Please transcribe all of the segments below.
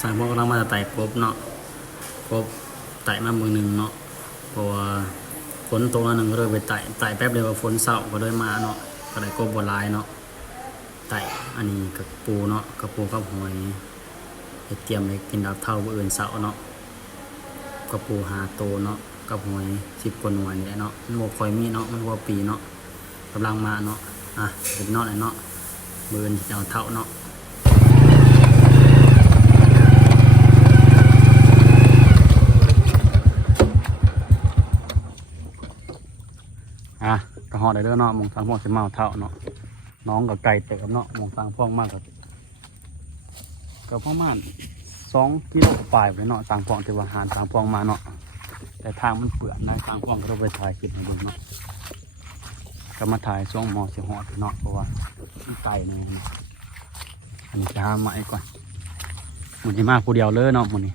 สายพวกกำลังมาจะไต่กบเนาะกบไต่มามือหนึ่งเนาะเพราะว่าฝนตกแล้วหนึ่งก็เลยไปไต่แป๊บเดียวฝนเศร้าก็เลยมาเนาะก็ได้กบบัวลายเนาะไต่อันนี้กับปูเนาะกับปูกับหอยเตรียมไปกินดับเท่าอื่นเศร้าเนาะกับปูหาโตเนาะกับหอย10 กว่าหน่วยนี่เนาะมันโมคอยมีเนาะมันวัวปีเนาะกำลังมาเนาะเป็นเนาะไหนเนาะเบิร์นเอาเท่าเนาะกระหอได้เด้อเนาะมองทางพวกจะมาเท่าเนาะน้องกับไก่เตะกับเนาะมองทางพวกมากกับประมาณ2 กิโลปลายเลยเนาะทางพวกที่ว่าหารทางพวกมาเนาะแต่ทางมันเปื่อนนะทางพวกก็ต้องไปถ่ายคลิปให้ดูเนาะก็มาถ่ายช่วงมอสิหอดเนาะเพราะว่ามันไต่เนี่ยอันนี้จะหาไม้ก่อนมันจะมาผู้เดียวเลยเนาะมันนี่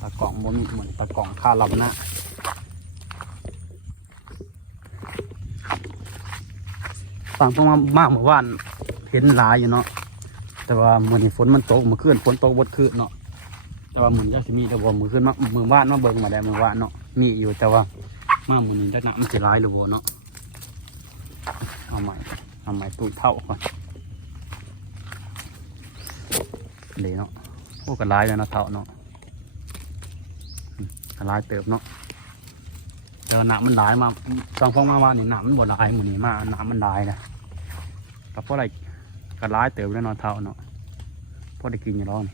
ตะกล่องมันเหมือนตะกล่องข้าวลำนะฝั่งตรงมาเมื่อวานเห็นหลายอยู่เนาะแต่ว่าเหมือนฝนมันตกเมื่อคืนฝนตกบดคืนเนาะแต่ว่าเหมือนจะมีแต่ว่ามือคืนมือวานมาเบิ่งมาได้มือวานเนาะมีอยู่แต่ว่ามามือนี้จะหนักมันจะร้ายหรือบ่เนาะเอาใหม่ตุ้ยเท่าก่อนเลยเนาะโอ้กระร้ายเลยนะเท่าเนาะกระร้ายเติบเนาะแต่หนามมันร้ายมาตอนฟ้องมานี่หนามมันบ่ร้ายมือนี้มาหนามมันร้ายนะแต่เพราะอะไรกระร้ายเติบแล้วเนาะเท่าเนาะเพราะได้กินอยู่ร้อน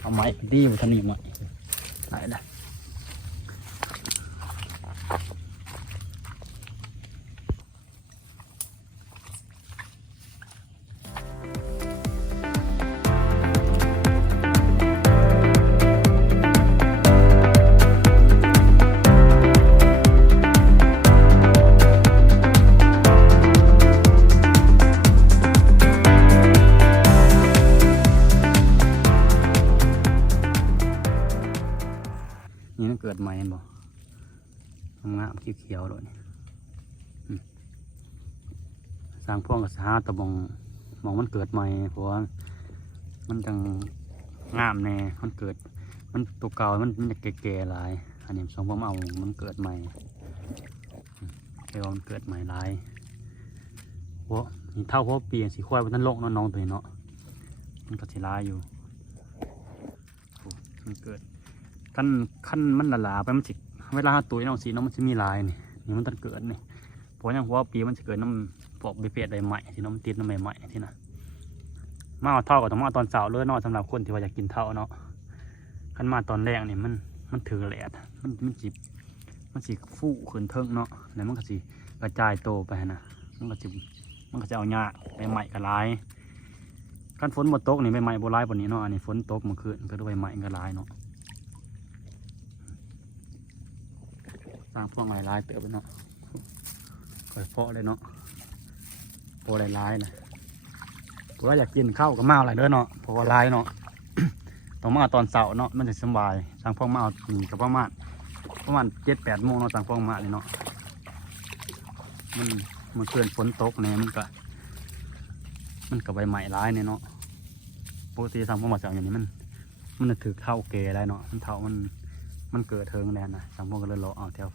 เอาไม้ดีมันทำนี่มั้ยไหนได้นี่มันเกิดใหม่เห็นบ่งามเขียวๆเลยสร้างพ่วงกับสาตะบองมองมันเกิดใหม่เพราะว่ามันจังงามแน่มันเกิดมันตัวเก่ามันจะแก่ๆหลายอันนี้สองพ่วงเอามันเกิดใหม่เดี๋ยวมันเกิดใหม่หลายโว้นี่เท่าหัวปีสีควายบนนั้นโลกน้องตัวนี้เนาะมันก็สิลายอยู่มันเกิดขั้นมันละลาไปมันสิเวลาตัวน้องสีน้องมันจะมีลายนี่มันต้องเกิดนี่เพราะอย่างหัวปีมันจะเกิดน้ำปอกใบเปียดใบใหม่ที่น้องติดน้ำใบใหม่ที่น่ะมาเอาเท่ากับต้องมาตอนเสาร์เลยเนาะสำหรับคนที่ว่าอยากกินเท่าเนาะขั้นมาตอนแรกนี่มันถือแหลดมันสิฟูขึ้นเทิงเนาะแล้วมันก็สิกระจายโตไปนะมันก็จะเอาหญ้าใบใหม่กระลายขั้นฝนบนโต๊ะนี่ใบใหม่โบราณบนนี้เนาะอันนี้ฝนตกเมื่อคืนก็ด้วยใบใหม่กระลายเนาะสร้างพวกลายเติบไปเนาะค่อยเพาะเลยเนาะโปรลายนะเพราะว่าอยากกินข้าวก็มาอะไรเด้อเนาะเพราะว่าลายเนาะ ต้องมาตอนเสาร์เนาะมันจะสบายสร้างพวกมาเอากับประมาณ7-8 โมงเนาะสร้างพวกมาเลยเนาะมันเกินฝนตกเนี่ยมันกับใบใหม่ลายเนี่ยเนาะปกติสร้างพวกมาเสาร์อย่างนี้มันถือเท่าเกอะไรเนาะมันเท่ามันเกิดเทิงแน่นะสร้างพวกก็เลยรอเอาแถว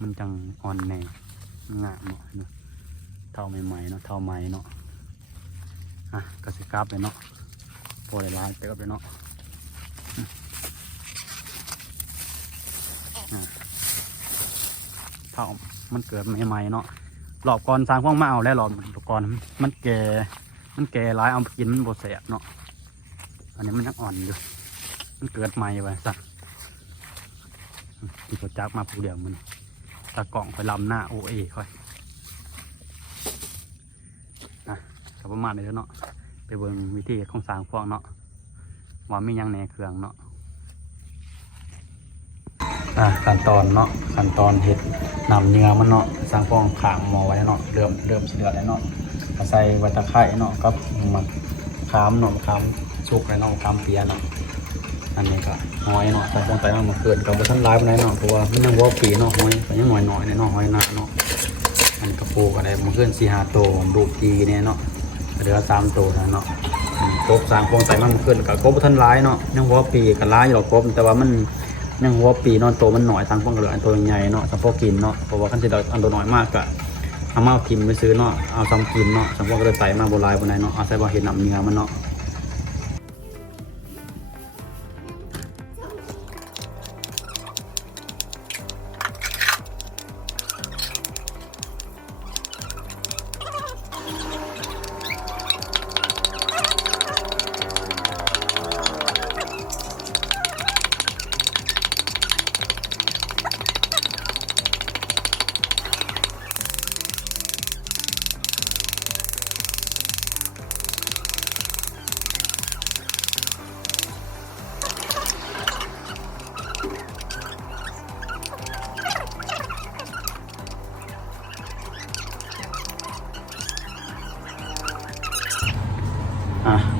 มันจังอ่อนแน่งามเนาะเท่าใหม่ๆเนาะเท่าใหม่เนาะกระสิกราบเลยเนาะโปรลายเติบเลยเนาะเท่ามันเกิดใหม่ๆเนาะหลอบก่อนสร้างพวกมาเอาแล้วหลอบก่อนมันแก่ร้ายเอากินมันบดแสบเนาะอันนี้มันยังอ่อนอยู่มันเกิดใหม่ไปซะที่เขาจับมาผู้เดียวมันตะกล่องคอยลำหน้าโอเอค่อยกับประมาณนี้แล้วเนาะไปเบิ่งวิธีของสร้างพวกเนาะว่ามียังแหน่เครื่องเนาะขั้นตอนเนาะขั้นตอนเห็ดนำเนื้อมันเนาะสร้างพวกขางหม้อไว้เนาะเริ่มเดือดแล้วเนาะใส่ใบตะไคร้เนาะกับมันขามเนาะขามสุกแล้วเนาะขามเปียเนาะอันนี้ก็หอยเนาะสร้างพวกไต่มาเกิดกับท่านร้ายไปไหนเนาะเพราะว่ามันยังวัวปีเนาะหอยแต่ยังหน่อยในเนาะหอยหนาเนาะอันกระปูอะไรมันเกิน4-5 ตัวดูปีเนี่ยเนาะ เหลือ3ตัวนะเนาะกบ3โครงใส่มันขึ้นกับกบท่านร้ายเนาะยังหัวปีกับร้ายอยู่หรอกกบแต่ว่ามันยังหัวปีเนาะตัวมันหน่อย3โครงเหลือตัวใหญ่เนาะสำหรับกินเนาะเพราะว่าขั้นที่เราอันตัวน้อยมากก็เอามาพิมพ์ไปซื้อเนาะเอาซ้ำกินเนาะสำหรับก็เลยใส่มาโบราณบนไหนเนาะเอาใส่บ่เห็นน้ำเนื้อมันเนาะ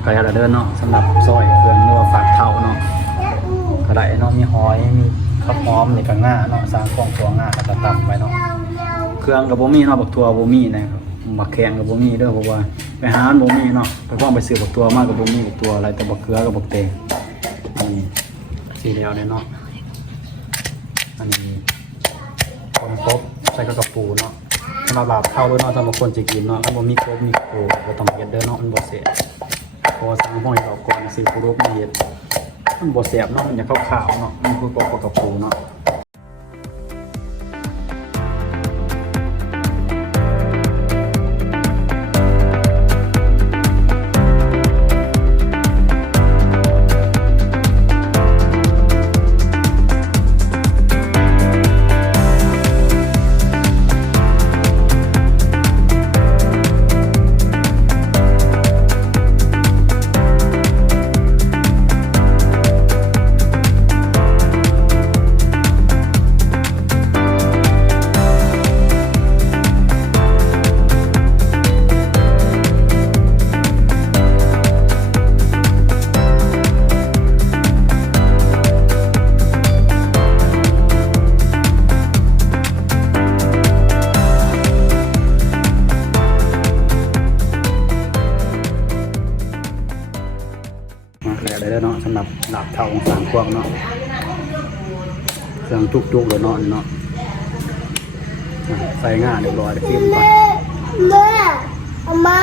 ก็อยากจะเดินเนาะสำหรับซอยเครื่องหรือว่าฝากเท้าเนาะกระไดเนาะมีหอยมีข้าวหอมนี่ก็ง่าเนาะสร้างกล่องตัวง่าแล้วก็ตำไปเนาะเครื่องกับบ่มีเนาะบักทัวบ่มีนะครับบักแขงกับบ่มีเด้อเพราะว่าไปหาบ่มีเนาะไปพ้องไปซื้อบักทัวมากกับบ่มีบักทัวอะไรแต่บักเกลือกับบักเตงนี่สีแล้วเนี่ยเนาะอันนี้คนครบใส่กระปูเนาะสำหรับลาบเท้าด้วยเนาะสำหรับคนจะกินเนาะถ้าบ่มีครบมีปูก็ต้องเฮ็ดเด้อเนาะมันบ่เสียพอสั่งห้อยเราก่อนสิผู้รูปมาเย็ดมันบดแสบเนาะมันจะขาวๆเนาะมันคือกบกับปูเนาะแล้วเนาะสำหรับหลับเท่าของสามพวงเนาะเครื่องทุกๆเลยเนาะเนาะใส่ง่าเรียบร้อยฟิล์มก่อนมา